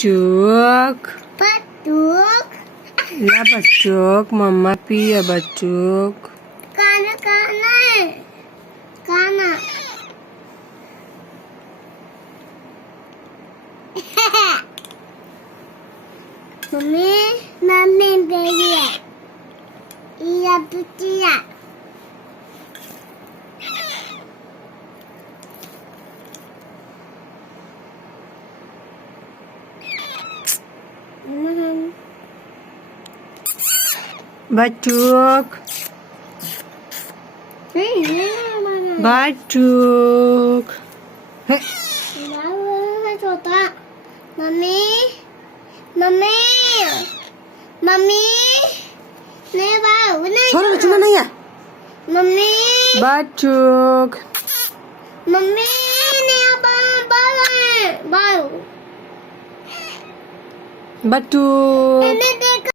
batuk. Batuk. Ya batuk, mama pi ya batuk. Kana. Mami baby. Iya putih ya. Batuk. Batuk. Mami. Nih bau. Suara lucu mana ya? Mami. Batuk. Mami, nih apa? Bau. Batuk. Ini